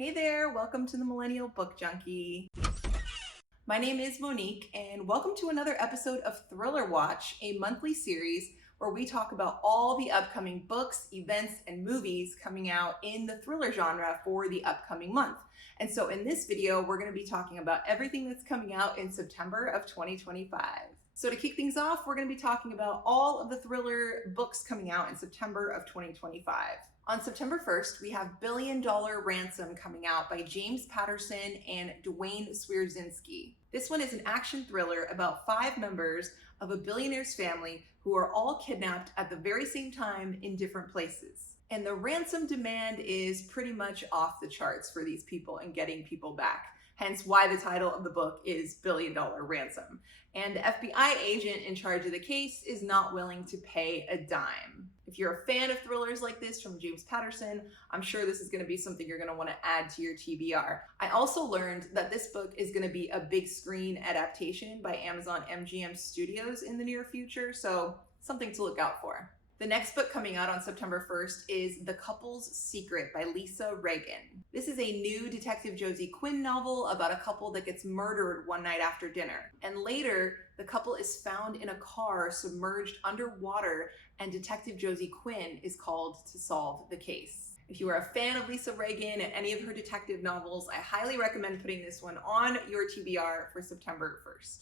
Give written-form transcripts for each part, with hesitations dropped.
Hey there, welcome to the Millennial Book Junkie. My name is Monique, and welcome to another episode of Thriller Watch, a monthly series where we talk about all the upcoming books, events, and movies coming out in the thriller genre for the upcoming month. And so in this video, we're going to be talking about everything that's coming out in September of 2025. So to kick things off, we're going to be talking about all of the thriller books coming out in September of 2025. On September 1st, we have $1 Billion Ransom coming out by James Patterson and Duane Swierczynski. This one is an action thriller about 5 members of a billionaire's family who are all kidnapped at the very same time in different places. And the ransom demand is pretty much off the charts for these people and getting people back. Hence why the title of the book is $1 Billion Ransom. And the FBI agent in charge of the case is not willing to pay a dime. If you're a fan of thrillers like this from James Patterson, I'm sure this is going to be something you're going to want to add to your TBR. I also learned that this book is going to be a big screen adaptation by Amazon MGM Studios in the near future, so something to look out for. The next book coming out on September 1st is The Couple's Secret by Lisa Reagan. This is a new Detective Josie Quinn novel about a couple that gets murdered one night after dinner. And later, the couple is found in a car submerged underwater, and Detective Josie Quinn is called to solve the case. If you are a fan of Lisa Reagan and any of her detective novels, I highly recommend putting this one on your TBR for September 1st.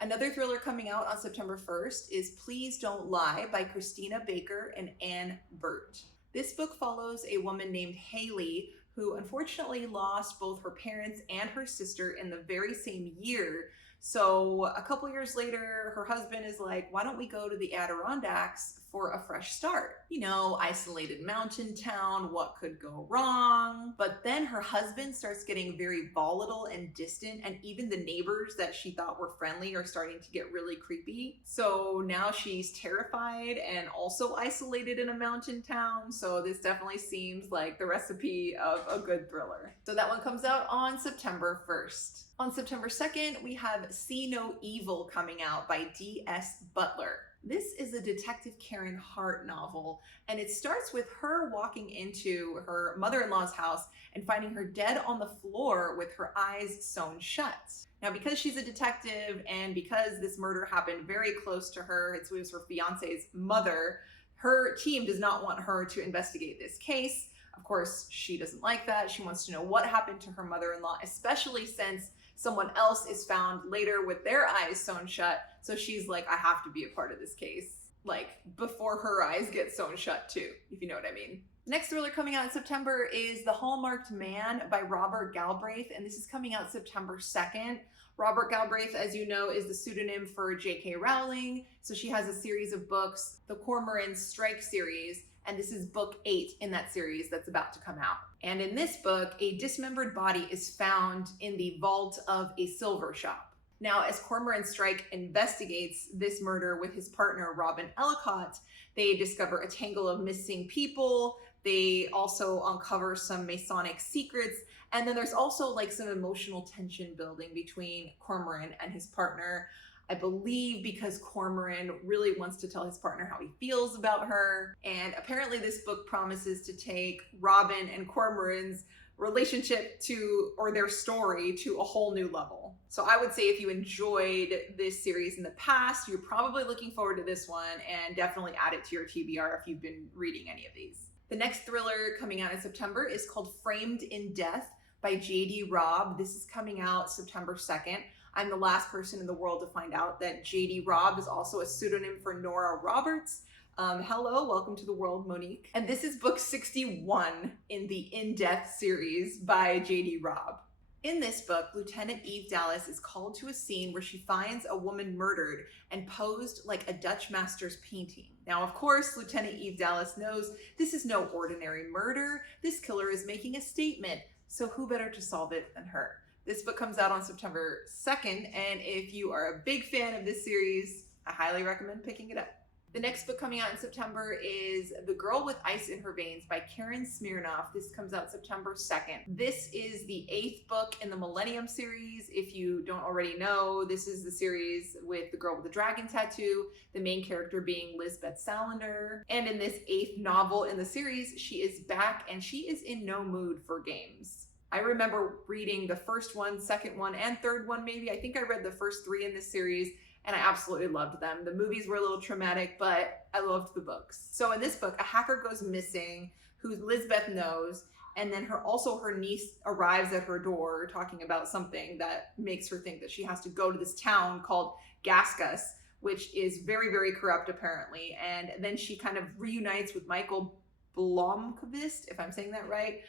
Another thriller coming out on September 1st is Please Don't Lie by Christina Baker and Anne Burt. This book follows a woman named Haley who unfortunately lost both her parents and her sister in the very same year. So a couple years later, her husband is like, why don't we go to the Adirondacks for a fresh start? You know, isolated mountain town, what could go wrong? But then her husband starts getting very volatile and distant, and even the neighbors that she thought were friendly are starting to get really creepy. So now she's terrified and also isolated in a mountain town. So this definitely seems like the recipe of a good thriller. So that one comes out on September 1st. On September 2nd, we have See No Evil coming out by D.S. Butler. This is a Detective Karen Hart novel, and it starts with her walking into her mother-in-law's house and finding her dead on the floor with her eyes sewn shut. Now, because she's a detective and because this murder happened very close to her, it was her fiance's mother, her team does not want her to investigate this case. Of course, she doesn't like that. She wants to know what happened to her mother-in-law, especially since someone else is found later with their eyes sewn shut. So she's like, I have to be a part of this case, like before her eyes get sewn shut too, if you know what I mean. Next thriller coming out in September is The Hallmarked Man by Robert Galbraith, and this is coming out September 2nd. Robert Galbraith, as you know, is the pseudonym for J.K. Rowling. So she has a series of books, the Cormoran Strike series, and this is book 8 in that series that's about to come out. And in this book, a dismembered body is found in the vault of a silver shop. Now, as Cormoran Strike investigates this murder with his partner, Robin Ellicott, they discover a tangle of missing people. They also uncover some Masonic secrets. And then there's also like some emotional tension building between Cormoran and his partner. I believe because Cormoran really wants to tell his partner how he feels about her. And apparently this book promises to take Robin and Cormoran's relationship or their story to a whole new level. So I would say if you enjoyed this series in the past, you're probably looking forward to this one, and definitely add it to your TBR if you've been reading any of these. The next thriller coming out in September is called Framed in Death by J.D. Robb. This is coming out September 2nd. I'm the last person in the world to find out that J.D. Robb is also a pseudonym for Nora Roberts. Hello, welcome to the world, Monique. And this is book 61 in the In Death series by J.D. Robb. In this book, Lieutenant Eve Dallas is called to a scene where she finds a woman murdered and posed like a Dutch master's painting. Now, of course, Lieutenant Eve Dallas knows this is no ordinary murder. This killer is making a statement, so who better to solve it than her? This book comes out on September 2nd, and if you are a big fan of this series, I highly recommend picking it up. The next book coming out in September is The Girl with Ice in Her Veins by Karen Smirnoff. This comes out September 2nd. This is the 8th book in the Millennium series. If you don't already know, this is the series with the girl with the dragon tattoo, the main character being Lisbeth Salander. And in this 8th novel in the series, she is back and she is in no mood for games. I remember reading the first one, second one, and third one maybe. I think I read the first 3 in this series, and I absolutely loved them. The movies were a little traumatic, but I loved the books. So in this book, a hacker goes missing who Lisbeth knows, and then her niece arrives at her door talking about something that makes her think that she has to go to this town called Gaskus, which is very, very corrupt apparently. And then she kind of reunites with Michael Blomkvist, if I'm saying that right.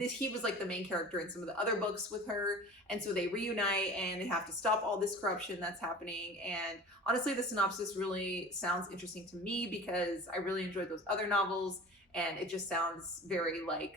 He was like the main character in some of the other books with her, and so they reunite and they have to stop all this corruption that's happening. And honestly, the synopsis really sounds interesting to me because I really enjoyed those other novels, and it just sounds very like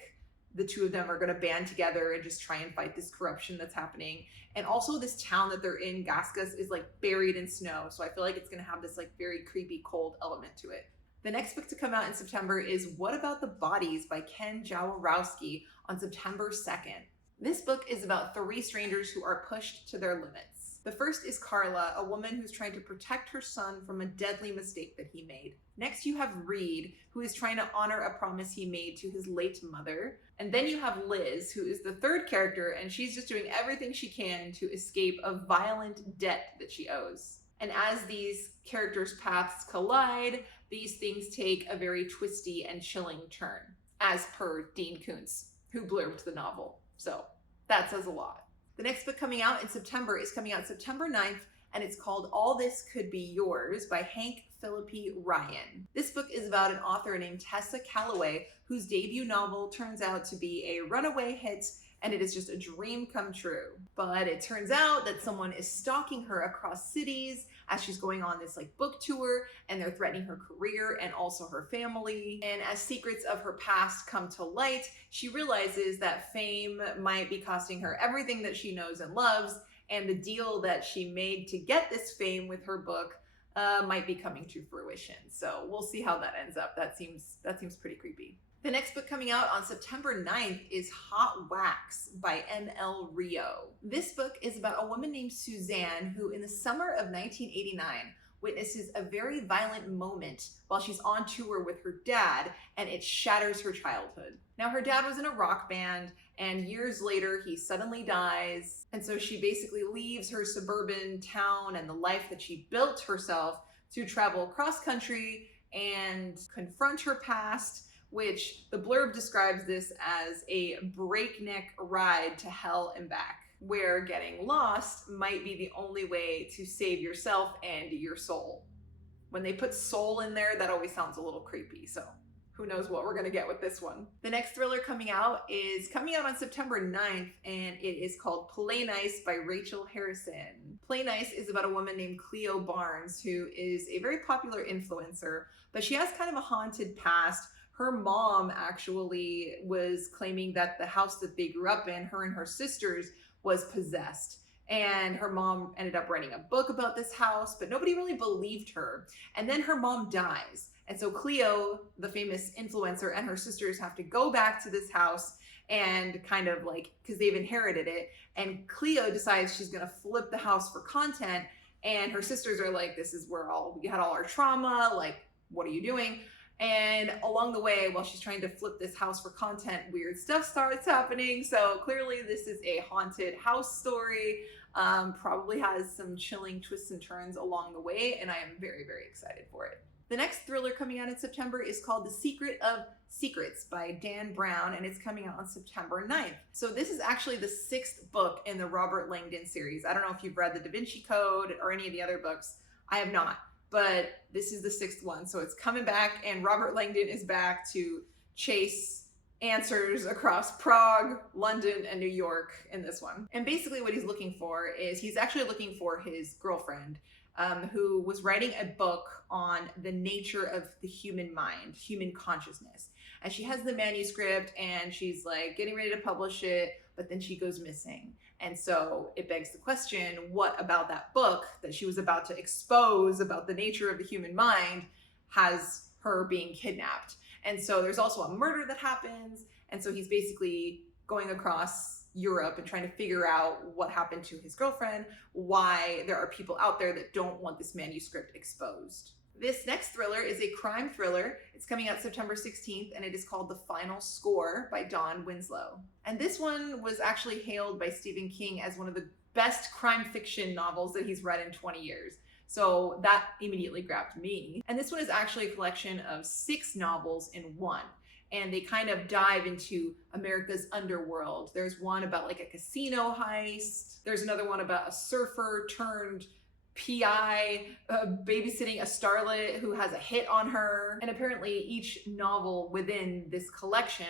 the two of them are going to band together and just try and fight this corruption that's happening. And also this town that they're in, Gaskus, is like buried in snow, so I feel like it's going to have this like very creepy cold element to it. The next book to come out in September is What About the Bodies by Ken Jaworowski on September 2nd. This book is about 3 strangers who are pushed to their limits. The first is Carla, a woman who's trying to protect her son from a deadly mistake that he made. Next you have Reed, who is trying to honor a promise he made to his late mother. And then you have Liz, who is the third character, and she's just doing everything she can to escape a violent debt that she owes. And as these characters' paths collide, these things take a very twisty and chilling turn, as per Dean Koontz, who blurbed the novel. So that says a lot. The next book coming out in September is coming out September 9th, and it's called All This Could Be Yours by Hank Phillippi Ryan. This book is about an author named Tessa Calloway, whose debut novel turns out to be a runaway hit, and it is just a dream come true. But it turns out that someone is stalking her across cities as she's going on this like book tour, and they're threatening her career and also her family. And as secrets of her past come to light, she realizes that fame might be costing her everything that she knows and loves, and the deal that she made to get this fame with her book might be coming to fruition. So we'll see how that ends up. That seems pretty creepy. The next book coming out on September 9th is Hot Wax by N.L. Rio. This book is about a woman named Suzanne who in the summer of 1989 witnesses a very violent moment while she's on tour with her dad, and it shatters her childhood. Now her dad was in a rock band, and years later he suddenly dies, and so she basically leaves her suburban town and the life that she built herself to travel cross country and confront her past, which the blurb describes this as a breakneck ride to hell and back, where getting lost might be the only way to save yourself and your soul. When they put soul in there, that always sounds a little creepy, so who knows what we're gonna get with this one. The next thriller coming out on September 9th, and it is called Play Nice by Rachel Harrison. Play Nice is about a woman named Cleo Barnes, who is a very popular influencer, but she has kind of a haunted past. Her mom actually was claiming that the house that they grew up in, her and her sisters, was possessed. And her mom ended up writing a book about this house, but nobody really believed her. And then her mom dies. And so Cleo, the famous influencer, and her sisters have to go back to this house and kind of like, because they've inherited it. And Cleo decides she's gonna flip the house for content. And her sisters are like, this is where we had all our trauma. Like, what are you doing? And along the way, while she's trying to flip this house for content, weird stuff starts happening. So clearly this is a haunted house story. Probably has some chilling twists and turns along the way, and I am very, very excited for it. The next thriller coming out in September is called The Secret of Secrets by Dan Brown, and it's coming out on September 9th. So this is actually the 6th book in the Robert Langdon series. I don't know if you've read The Da Vinci Code or any of the other books. I have not. But this is the 6th one, so it's coming back, and Robert Langdon is back to chase answers across Prague, London, and New York in this one. And basically what he's looking for is, he's actually looking for his girlfriend, who was writing a book on the nature of the human mind, human consciousness. And she has the manuscript, and she's like getting ready to publish it, but then she goes missing. And so it begs the question, what about that book that she was about to expose about the nature of the human mind has her being kidnapped? And so there's also a murder that happens. And so he's basically going across Europe and trying to figure out what happened to his girlfriend, why there are people out there that don't want this manuscript exposed. This next thriller is a crime thriller. It's coming out September 16th, and it is called The Final Score by Dawn Winslow. And this one was actually hailed by Stephen King as one of the best crime fiction novels that he's read in 20 years. So that immediately grabbed me. And this one is actually a collection of 6 novels in one. And they kind of dive into America's underworld. There's one about like a casino heist. There's another one about a surfer turned PI babysitting a starlet who has a hit on her. And apparently each novel within this collection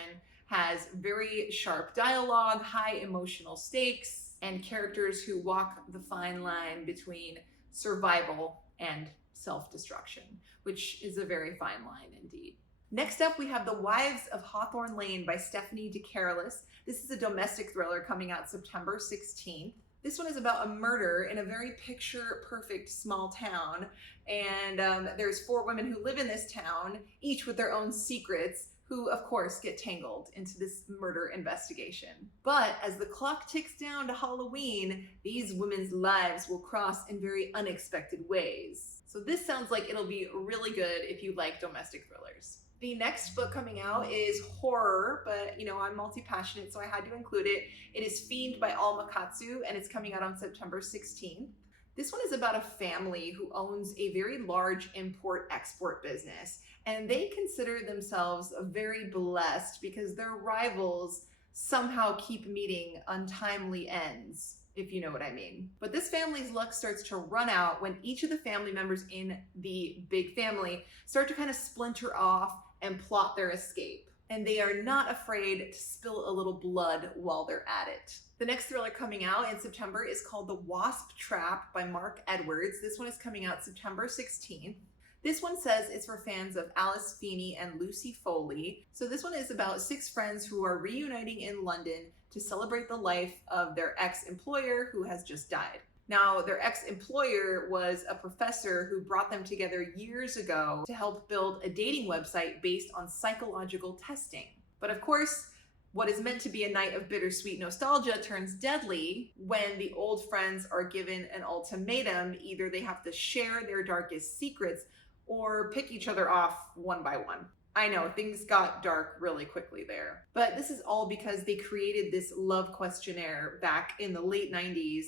has very sharp dialogue, high emotional stakes, and characters who walk the fine line between survival and self-destruction, which is a very fine line indeed. Next up, we have The Wives of Hawthorne Lane by Stephanie DeCarolis. This is a domestic thriller coming out September 16th. This one is about a murder in a very picture-perfect small town. And there's 4 women who live in this town, each with their own secrets, who of course get tangled into this murder investigation. But as the clock ticks down to Halloween, these women's lives will cross in very unexpected ways. So this sounds like it'll be really good if you like domestic thrillers. The next book coming out is horror, but I'm multi-passionate, so I had to include it. It is Fiend by Alma Katsu, and it's coming out on September 16th. This one is about a family who owns a very large import-export business, and they consider themselves very blessed because their rivals somehow keep meeting untimely ends, if you know what I mean. But this family's luck starts to run out when each of the family members in the big family start to kind of splinter off and plot their escape. And they are not afraid to spill a little blood while they're at it. The next thriller coming out in September is called The Wasp Trap by Mark Edwards. This one is coming out September 16th. This one says it's for fans of Alice Feeney and Lucy Foley. So this one is about 6 friends who are reuniting in London to celebrate the life of their ex-employer who has just died. Now, their ex-employer was a professor who brought them together years ago to help build a dating website based on psychological testing. But of course, what is meant to be a night of bittersweet nostalgia turns deadly when the old friends are given an ultimatum. Either they have to share their darkest secrets or pick each other off one by one. I know, things got dark really quickly there. But this is all because they created this love questionnaire back in the late 90s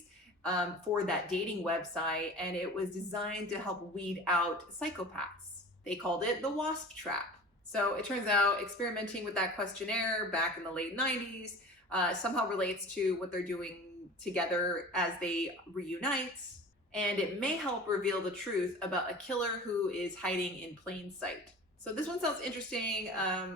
for that dating website, and it was designed to help weed out psychopaths. They called it the Wasp Trap. So it turns out experimenting with that questionnaire back in the late 90s somehow relates to what they're doing together as they reunite, and it may help reveal the truth about a killer who is hiding in plain sight. So this one sounds interesting.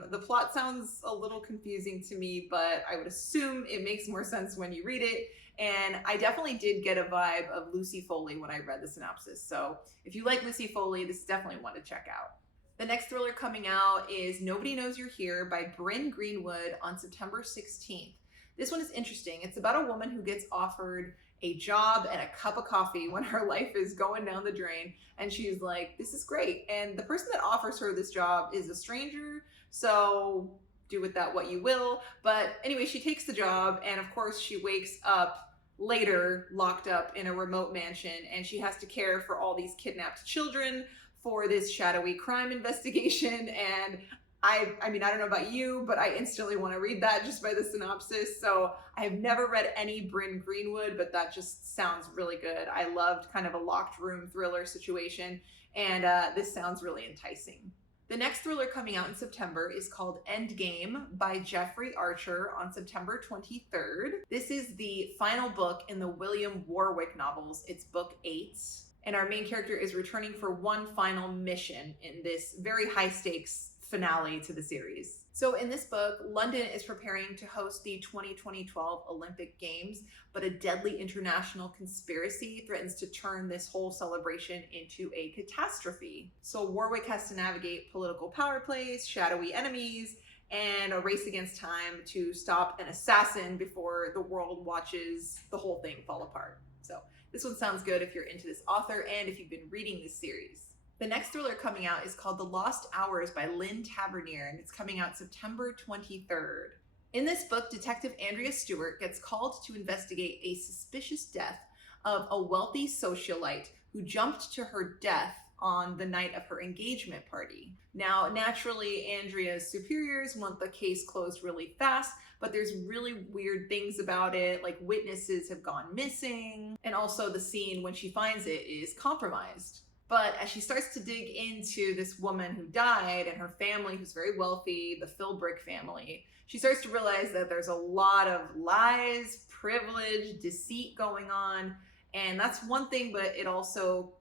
The plot sounds a little confusing to me, but I would assume it makes more sense when you read it. And I definitely did get a vibe of Lucy Foley when I read the synopsis. So if you like Lucy Foley, this is definitely one to check out. The next thriller coming out is Nobody Knows You're Here by Bryn Greenwood on September 16th. This one is interesting. It's about a woman who gets offered a job and a cup of coffee when her life is going down the drain. And she's like, this is great. And the person that offers her this job is a stranger. So do with that what you will. But anyway, she takes the job, and of course she wakes up later locked up in a remote mansion, and she has to care for all these kidnapped children for this shadowy crime investigation. And I mean, I don't know about you, but I instantly want to read that just by the synopsis. So I have never read any Bryn Greenwood, but that just sounds really good. I loved kind of a locked room thriller situation, and this sounds really enticing. The next thriller coming out in September is called Endgame by Jeffrey Archer on September 23rd. This is the final book in the William Warwick novels. It's book 8. And our main character is returning for one final mission in this very high stakes finale to the series. So in this book, London is preparing to host the 2012 Olympic Games, but a deadly international conspiracy threatens to turn this whole celebration into a catastrophe. So Warwick has to navigate political power plays, shadowy enemies, and a race against time to stop an assassin before the world watches the whole thing fall apart. So this one sounds good if you're into this author and if you've been reading this series. The next thriller coming out is called The Lost Hours by Lynn Tavernier, and it's coming out September 23rd. In this book, Detective Andrea Stewart gets called to investigate a suspicious death of a wealthy socialite who jumped to her death on the night of her engagement party. Now, naturally, Andrea's superiors want the case closed really fast, but there's really weird things about it, like witnesses have gone missing, and also the scene when she finds it is compromised. But as she starts to dig into this woman who died and her family, who's very wealthy, the Philbrick family, she starts to realize that there's a lot of lies, privilege, deceit going on. And that's one thing, but it also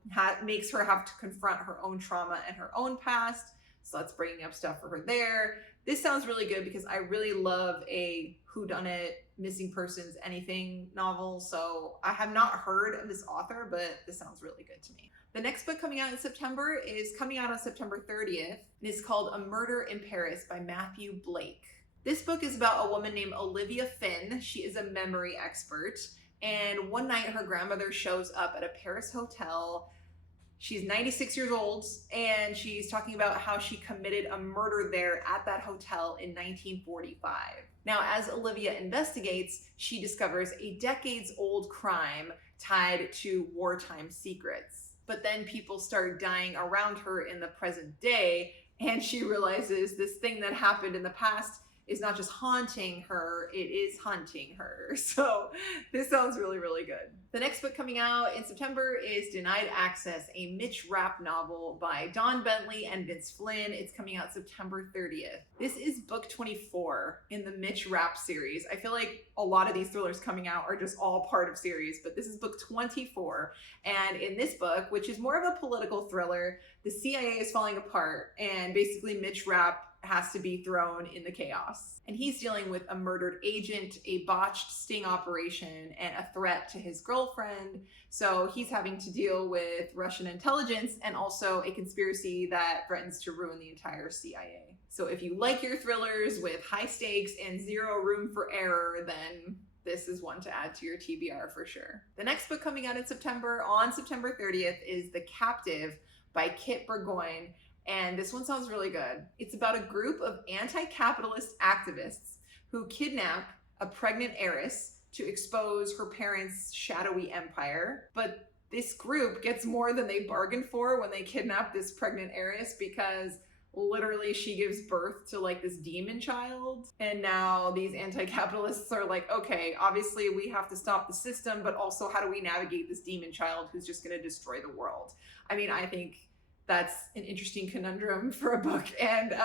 makes her have to confront her own trauma and her own past. So that's bringing up stuff for her there. This sounds really good because I really love a whodunit, missing persons, anything novel. So I have not heard of this author, but this sounds really good to me. The next book coming out in September is coming out on September 30th. And it's called A Murder in Paris by Matthew Blake. This book is about a woman named Olivia Finn. She is a memory expert. And one night her grandmother shows up at a Paris hotel. She's 96 years old, and she's talking about how she committed a murder there at that hotel in 1945. Now, as Olivia investigates, she discovers a decades-old crime tied to wartime secrets. But then people start dying around her in the present day, and she realizes this thing that happened in the past is not just haunting her, it is hunting her. So this sounds really, really good. The next book coming out in September is Denied Access, a Mitch Rapp novel by Don Bentley and Vince Flynn. It's coming out September 30th. This is book 24 in the Mitch Rapp series. I feel like a lot of these thrillers coming out are just all part of series, but this is book 24. And in this book, which is more of a political thriller, the CIA is falling apart and basically Mitch Rapp has to be thrown in the chaos. And he's dealing with a murdered agent, a botched sting operation, and a threat to his girlfriend. So he's having to deal with Russian intelligence and also a conspiracy that threatens to ruin the entire CIA. So if you like your thrillers with high stakes and zero room for error, then this is one to add to your TBR for sure. The next book coming out in September, on September 30th, is The Captive by Kit Burgoyne. And this one sounds really good. It's about a group of anti-capitalist activists who kidnap a pregnant heiress to expose her parents' shadowy empire. But this group gets more than they bargained for when they kidnap this pregnant heiress, because literally she gives birth to like this demon child. And now these anti-capitalists are like, okay, obviously we have to stop the system, but also how do we navigate this demon child who's just gonna destroy the world? I mean, I think that's an interesting conundrum for a book, and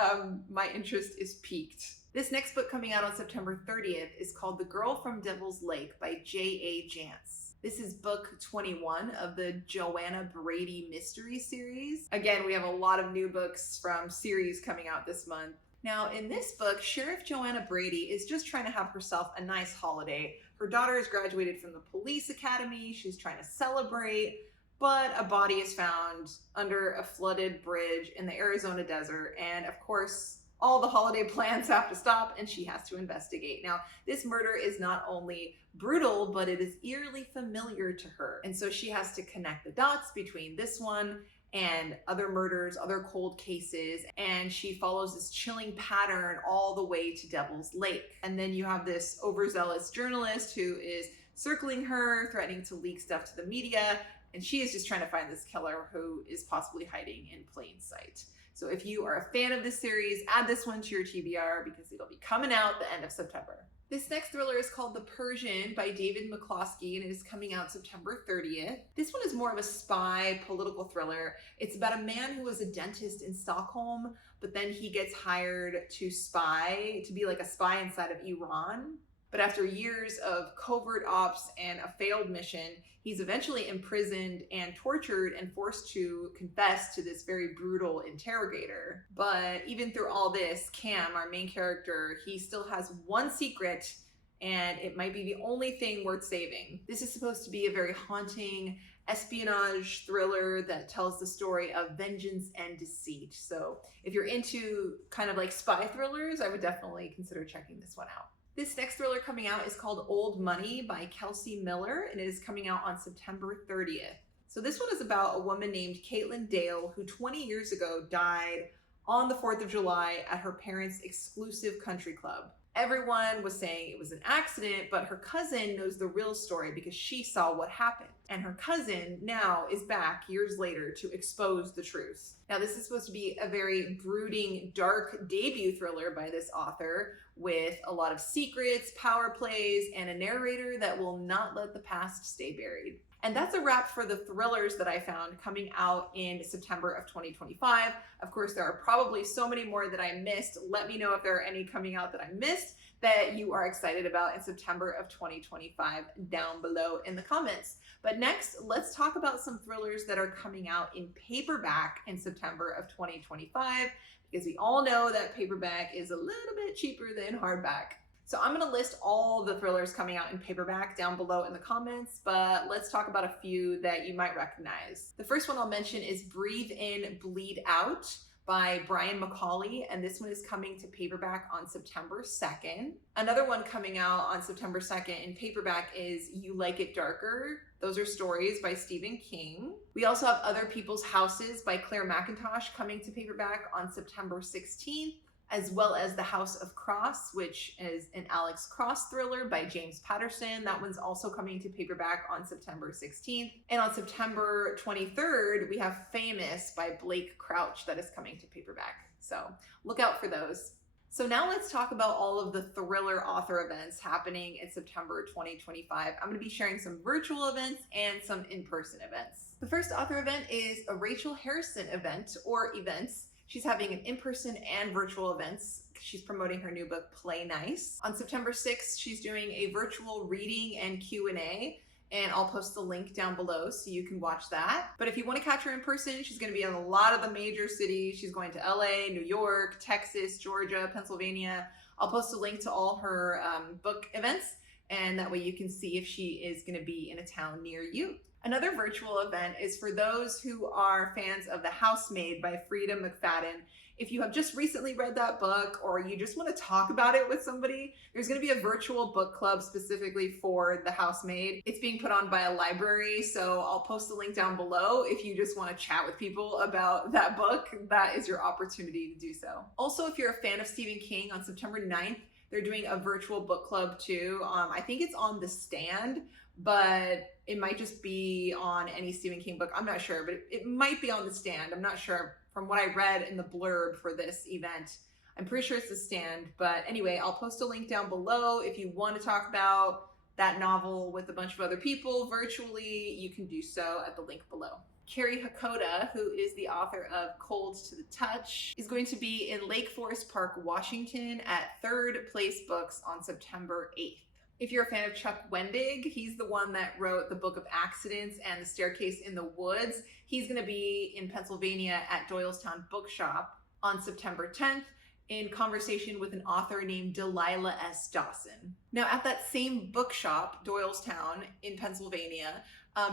my interest is piqued. This next book coming out on September 30th is called The Girl from Devil's Lake by J.A. Jance. This is book 21 of the Joanna Brady mystery series. Again, we have a lot of new books from series coming out this month. Now, in this book, Sheriff Joanna Brady is just trying to have herself a nice holiday. Her daughter has graduated from the police academy. She's trying to celebrate. But a body is found under a flooded bridge in the Arizona desert. And of course, all the holiday plans have to stop and she has to investigate. Now, this murder is not only brutal, but it is eerily familiar to her. And so she has to connect the dots between this one and other murders, other cold cases. And she follows this chilling pattern all the way to Devil's Lake. And then you have this overzealous journalist who is circling her, threatening to leak stuff to the media. And she is just trying to find this killer who is possibly hiding in plain sight. So if you are a fan of this series, add this one to your TBR because it'll be coming out the end of September. This next thriller is called The Persian by David McCloskey, and it is coming out September 30th. This one is more of a spy political thriller. It's about a man who was a dentist in Stockholm, but then he gets hired to be like a spy inside of Iran. But after years of covert ops and a failed mission, he's eventually imprisoned and tortured and forced to confess to this very brutal interrogator. But even through all this, Cam, our main character, he still has one secret, and it might be the only thing worth saving. This is supposed to be a very haunting espionage thriller that tells the story of vengeance and deceit. So if you're into kind of like spy thrillers, I would definitely consider checking this one out. This next thriller coming out is called Old Money by Kelsey Miller, and it is coming out on September 30th. So this one is about a woman named Caitlin Dale who 20 years ago died on the 4th of July at her parents' exclusive country club. Everyone was saying it was an accident, but her cousin knows the real story because she saw what happened. And her cousin now is back years later to expose the truth. Now, this is supposed to be a very brooding, dark debut thriller by this author with a lot of secrets, power plays, and a narrator that will not let the past stay buried. And that's a wrap for the thrillers that I found coming out in September of 2025. Of course, there are probably so many more that I missed. Let me know if there are any coming out that I missed that you are excited about in September of 2025 down below in the comments. But next, let's talk about some thrillers that are coming out in paperback in September of 2025, because we all know that paperback is a little bit cheaper than hardback. So I'm going to list all the thrillers coming out in paperback down below in the comments, but let's talk about a few that you might recognize. The first one I'll mention is Breathe In, Bleed Out by Brian McAuley, and this one is coming to paperback on September 2nd. Another one coming out on September 2nd in paperback is You Like It Darker. Those are stories by Stephen King. We also have Other People's Houses by Claire McIntosh coming to paperback on September 16th. As well as The House of Cross, which is an Alex Cross thriller by James Patterson. That one's also coming to paperback on September 16th. And on September 23rd, we have Famous by Blake Crouch that is coming to paperback. So look out for those. So now let's talk about all of the thriller author events happening in September 2025. I'm going to be sharing some virtual events and some in-person events. The first author event is a Rachel Harrison event or events. She's having an in-person and virtual events. She's promoting her new book, Play Nice. On September 6th, she's doing a virtual reading and Q&A, and I'll post the link down below so you can watch that. But if you want to catch her in person, she's going to be in a lot of the major cities. She's going to LA, New York, Texas, Georgia, Pennsylvania. I'll post a link to all her book events, and that way you can see if she is going to be in a town near you. Another virtual event is for those who are fans of The Housemaid by Frida McFadden. If you have just recently read that book or you just want to talk about it with somebody, there's going to be a virtual book club specifically for The Housemaid. It's being put on by a library, so I'll post the link down below. If you just want to chat with people about that book, that is your opportunity to do so. Also, if you're a fan of Stephen King, on September 9th, they're doing a virtual book club too. I think it's on The Stand, but it might just be on any Stephen King book. I'm not sure, but it might be on The Stand. I'm not sure from what I read in the blurb for this event. I'm pretty sure it's The Stand, but anyway, I'll post a link down below. If you want to talk about that novel with a bunch of other people virtually, you can do so at the link below. Carrie Hakoda, who is the author of Cold to the Touch, is going to be in Lake Forest Park, Washington at Third Place Books on September 8th. If you're a fan of Chuck Wendig, he's the one that wrote The Book of Accidents and The Staircase in the Woods. He's going to be in Pennsylvania at Doylestown Bookshop on September 10th in conversation with an author named Delilah S. Dawson. Now, at that same bookshop, Doylestown in Pennsylvania,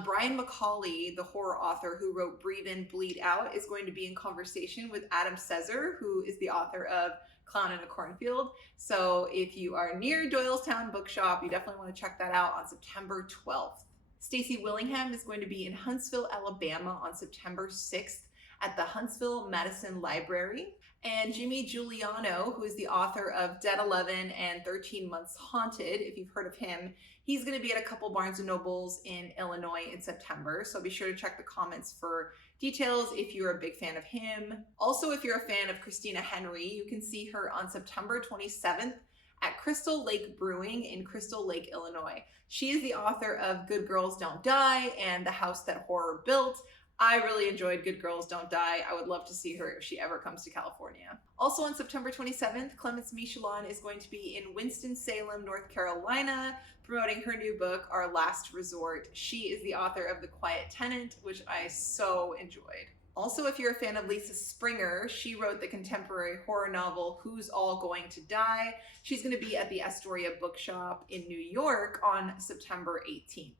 Brian McAuley, the horror author who wrote Breathe In, Bleed Out, is going to be in conversation with Adam Cesar, who is the author of Clown in a Cornfield. So if you are near Doylestown Bookshop, you definitely want to check that out on September 12th. Stacey Willingham is going to be in Huntsville, Alabama on September 6th at the Huntsville Madison Library. And Jimmy Giuliano, who is the author of Dead 11 and 13 Months Haunted, if you've heard of him, he's going to be at a couple Barnes & Nobles in Illinois in September. So be sure to check the comments for details if you're a big fan of him. Also, if you're a fan of Christina Henry, you can see her on September 27th at Crystal Lake Brewing in Crystal Lake, Illinois. She is the author of Good Girls Don't Die and The House That Horror Built. I really enjoyed Good Girls Don't Die. I would love to see her if she ever comes to California. Also on September 27th, Clemence Michelon is going to be in Winston-Salem, North Carolina, promoting her new book, Our Last Resort. She is the author of The Quiet Tenant, which I so enjoyed. Also, if you're a fan of Lisa Springer, she wrote the contemporary horror novel, Who's All Going to Die? She's going to be at the Astoria Bookshop in New York on September 18th.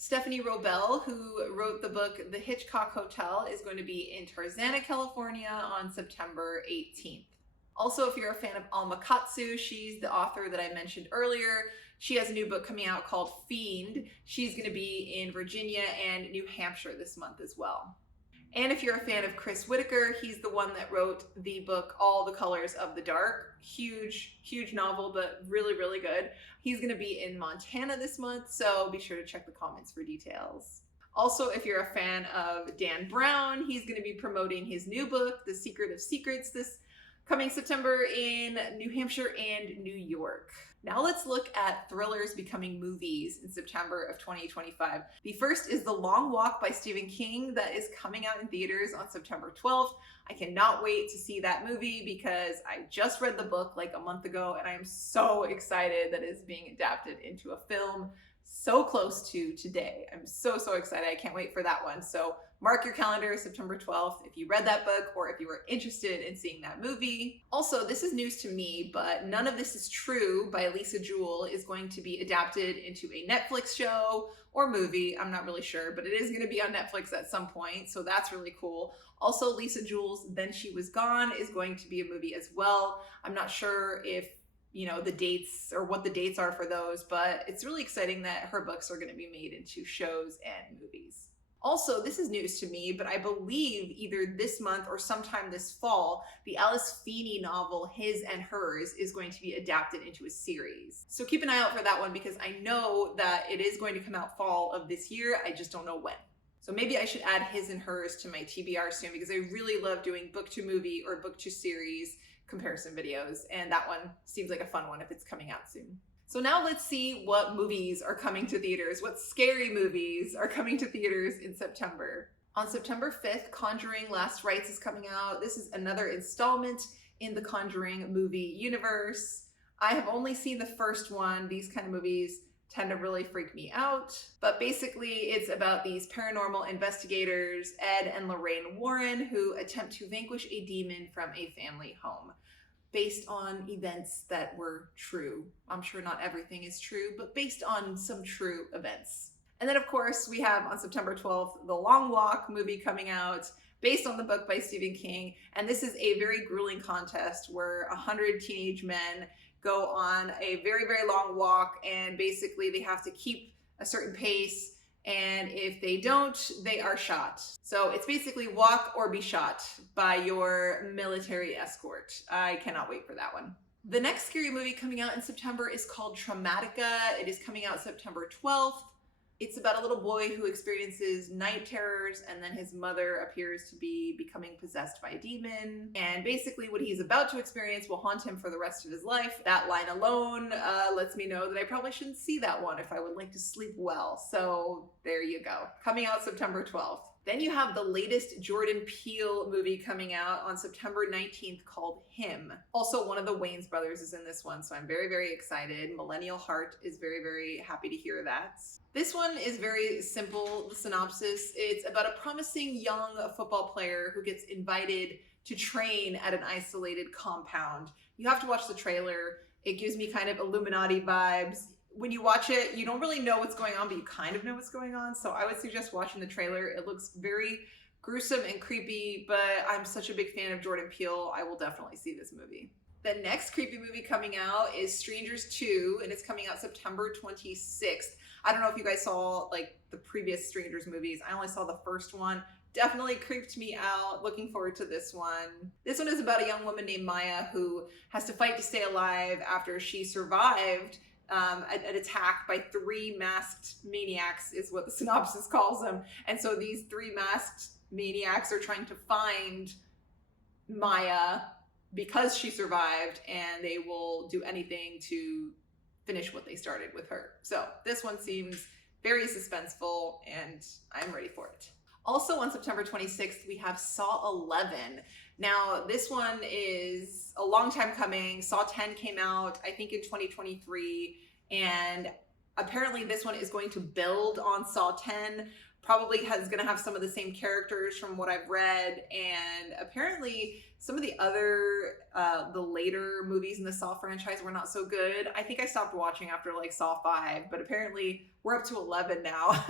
Stephanie Robel, who wrote the book The Hitchcock Hotel, is going to be in Tarzana, California on September 18th. Also, if you're a fan of Alma Katsu, she's the author that I mentioned earlier. She has a new book coming out called Fiend. She's going to be in Virginia and New Hampshire this month as well. And if you're a fan of Chris Whitaker, he's the one that wrote the book All the Colors of the Dark. Huge, huge novel, but really, really good. He's going to be in Montana this month, so be sure to check the comments for details. Also, if you're a fan of Dan Brown, he's going to be promoting his new book, The Secret of Secrets, this coming September in New Hampshire and New York. Now let's look at thrillers becoming movies in September of 2025. The first is The Long Walk by Stephen King that is coming out in theaters on September 12th. I cannot wait to see that movie because I just read the book like a month ago and I am so excited that it's being adapted into a film so close to today. I'm so excited. I can't wait for that one. So mark your calendar, September 12th, if you read that book or if you were interested in seeing that movie. Also, this is news to me, but None of This Is True by Lisa Jewell is going to be adapted into a Netflix show or movie. I'm not really sure, but it is going to be on Netflix at some point, so that's really cool. Also, Lisa Jewell's Then She Was Gone is going to be a movie as well. I'm not sure if the dates or what the dates are for those, but it's really exciting that her books are going to be made into shows and movies. Also, this is news to me, but I believe either this month or sometime this fall, the Alice Feeney novel, His and Hers, is going to be adapted into a series. So keep an eye out for that one because I know that it is going to come out fall of this year. I just don't know when. So maybe I should add His and Hers to my TBR soon because I really love doing book to movie or book to series comparison videos, and that one seems like a fun one if it's coming out soon. So now let's see what movies are coming to theaters, what scary movies are coming to theaters in September. On September 5th, Conjuring Last Rites is coming out. This is another installment in the Conjuring movie universe. I have only seen the first one. These kind of movies tend to really freak me out. But basically, it's about these paranormal investigators, Ed and Lorraine Warren, who attempt to vanquish a demon from a family home, based on events that were true. I'm sure not everything is true, but based on some true events. And then, of course, we have on September 12th, The Long Walk movie coming out, based on the book by Stephen King. And this is a very grueling contest where 100 teenage men go on a very, very long walk, and basically they have to keep a certain pace, and if they don't, they are shot. So it's basically walk or be shot by your military escort. I cannot wait for that one. The next scary movie coming out in September is called Traumatica. It is coming out September 12th. It's about a little boy who experiences night terrors, and then his mother appears to be becoming possessed by a demon. And basically what he's about to experience will haunt him for the rest of his life. That line alone lets me know that I probably shouldn't see that one if I would like to sleep well. So there you go. Coming out September 12th. Then you have the latest Jordan Peele movie coming out on September 19th called Him. Also, one of the Wayans brothers is in this one, so I'm very, very excited. Millennial Heart is very, very happy to hear that. This one is very simple, the synopsis. It's about a promising young football player who gets invited to train at an isolated compound. You have to watch the trailer. It gives me kind of Illuminati vibes. When you watch it, you don't really know what's going on, but you kind of know what's going on. So I would suggest watching the trailer. It looks very gruesome and creepy, but I'm such a big fan of Jordan Peele. I will definitely see this movie. The next creepy movie coming out is Strangers 2, and it's coming out September 26th. I don't know if you guys saw like the previous Strangers movies. I only saw the first one. Definitely creeped me out. Looking forward to this one. This one is about a young woman named Maya who has to fight to stay alive after she survived an attack by 3 masked maniacs, is what the synopsis calls them. And so these 3 masked maniacs are trying to find Maya because she survived, and they will do anything to finish what they started with her. So this one seems very suspenseful, and I'm ready for it. Also on September 26th, we have Saw 11. Now, this one is a long time coming. Saw 10 came out, I think, in 2023, and apparently this one is going to build on Saw 10. Probably is going to have some of the same characters from what I've read, and apparently Some of the other, the later movies in the Saw franchise were not so good. I think I stopped watching after like Saw 5, but apparently we're up to 11 now.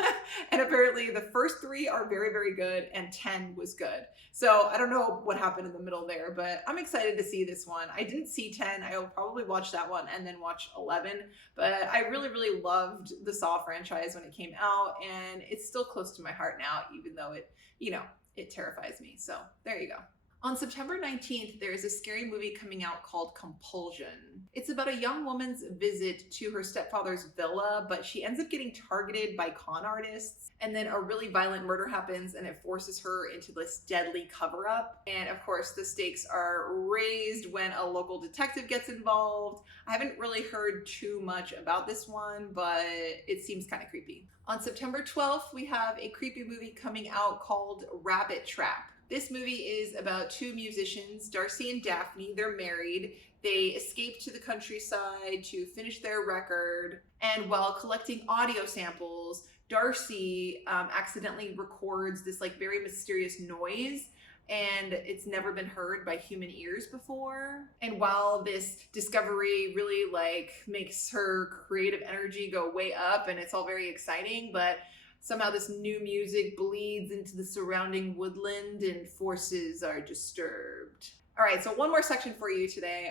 And apparently the first 3 are very, very good and 10 was good. So I don't know what happened in the middle there, but I'm excited to see this one. I didn't see 10. I will probably watch that one and then watch 11. But I really, really loved the Saw franchise when it came out, and it's still close to my heart now, even though it, you know, it terrifies me. So there you go. On September 19th, there is a scary movie coming out called Compulsion. It's about a young woman's visit to her stepfather's villa, but she ends up getting targeted by con artists, and then a really violent murder happens and it forces her into this deadly cover-up. And of course, the stakes are raised when a local detective gets involved. I haven't really heard too much about this one, but it seems kind of creepy. On September 12th, we have a creepy movie coming out called Rabbit Trap. This movie is about 2 musicians, Darcy and Daphne. They're married. They escape to the countryside to finish their record. And while collecting audio samples, Darcy accidentally records this like very mysterious noise, and it's never been heard by human ears before. And while this discovery really like makes her creative energy go way up and it's all very exciting, but somehow this new music bleeds into the surrounding woodland and forces are disturbed. All right, so one more section for you today.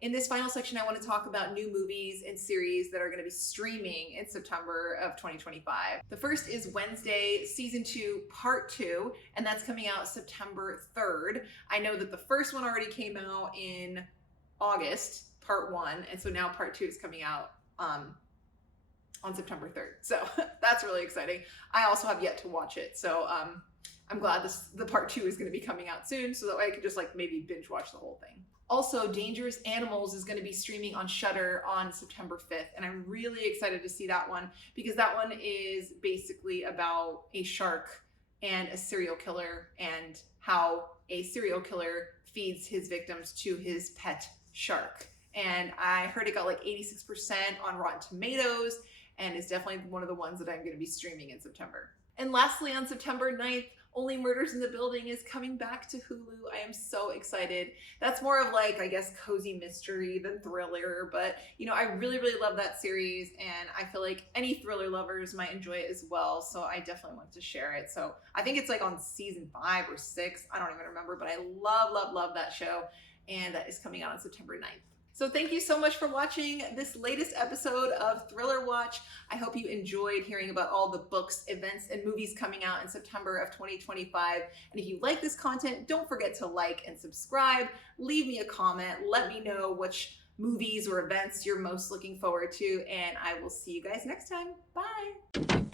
In this final section, I want to talk about new movies and series that are going to be streaming in September of 2025. The first is Wednesday, Season 2, Part 2, and that's coming out September 3rd. I know that the first one already came out in August, Part 1, and so now Part 2 is coming out on September 3rd. So that's really exciting. I also have yet to watch it. So I'm glad the part 2 is going to be coming out soon, so that way I can just like maybe binge watch the whole thing. Also, Dangerous Animals is going to be streaming on Shudder on September 5th. And I'm really excited to see that one because that one is basically about a shark and a serial killer and how a serial killer feeds his victims to his pet shark. And I heard it got like 86% on Rotten Tomatoes, and is definitely one of the ones that I'm going to be streaming in September. And lastly, on September 9th, Only Murders in the Building is coming back to Hulu. I am so excited. That's more of like, I guess, cozy mystery than thriller, but you know, I really, really love that series, and I feel like any thriller lovers might enjoy it as well, so I definitely want to share it. So I think it's like on season 5 or 6, I don't even remember, but I love, love, love that show, and that is coming out on September 9th. So thank you so much for watching this latest episode of Thriller Watch. I hope you enjoyed hearing about all the books, events, and movies coming out in September of 2025. And if you like this content, don't forget to like and subscribe. Leave me a comment. Let me know which movies or events you're most looking forward to. And I will see you guys next time. Bye.